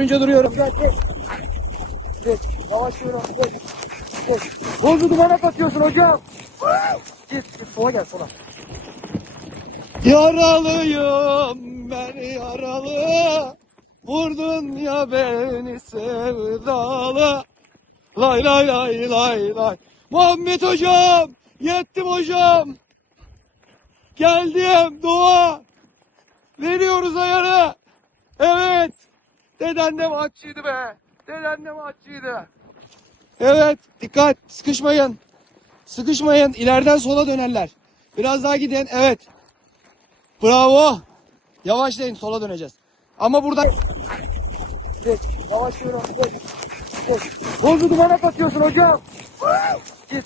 görünce duruyorum. Yavaş yürü. Gel. Gel. Bozu dumana katıyorsun hocam. Git git sola gel sola. Yaralıyım ben yaralı. Vurdun ya beni sevdalı. Lay lay lay lay lay. Muhammed hocam. Yettim hocam. Geldim dua. Veriyoruz ayarı. Evet. Deden de maççıydı be. Deden de maççıydı. Evet. Dikkat. Sıkışmayın. Sıkışmayın. İleriden sola dönerler. Biraz daha gidin. Evet. Bravo. Yavaşlayın. Sola döneceğiz. Ama buradan... Geç. Yavaş yürü. Geç. Geç. Bozu dumana katıyorsun hocam. Git.